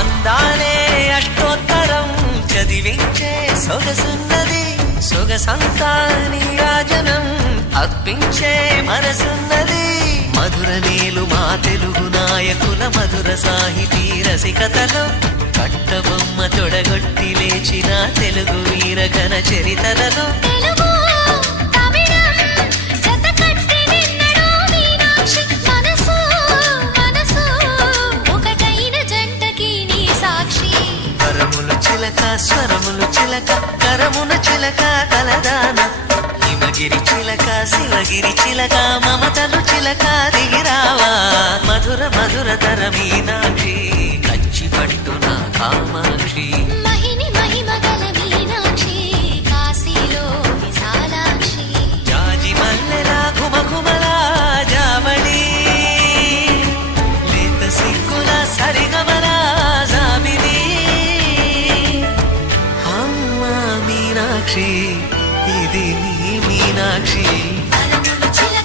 అందాలే అష్టోత్తరం చదివించే సొగసున్నది, సొగసంతా నీరాజనం అర్పించే మనసున్నది. మధుర నీలు మా తెలుగు నాయకుల మధుర సాహితీ రసికతలో కట్టబొమ్మ తొడగొట్టి లేచిన తెలుగు వీర ఘన చరితలలో స్వరములు చిలక కరమున చిలక కలదాన హిమగిరి చిలక శివగిరి చిలక మమతలు చిలక దిగిరావా మధుర మధుర తర మీనాక్షి కంచి పట్టున కామాక్షి మహిని మహిమగల మీనాక్షి కాశీలో విశాలాక్షి జాజి మల్లెలా ఘుమఘుమలా జావళి లేత సిగ్గుల సరిగమలా జాబిలి మీనాక్షి ఇది నీ మీనాక్షి కరములు చిలక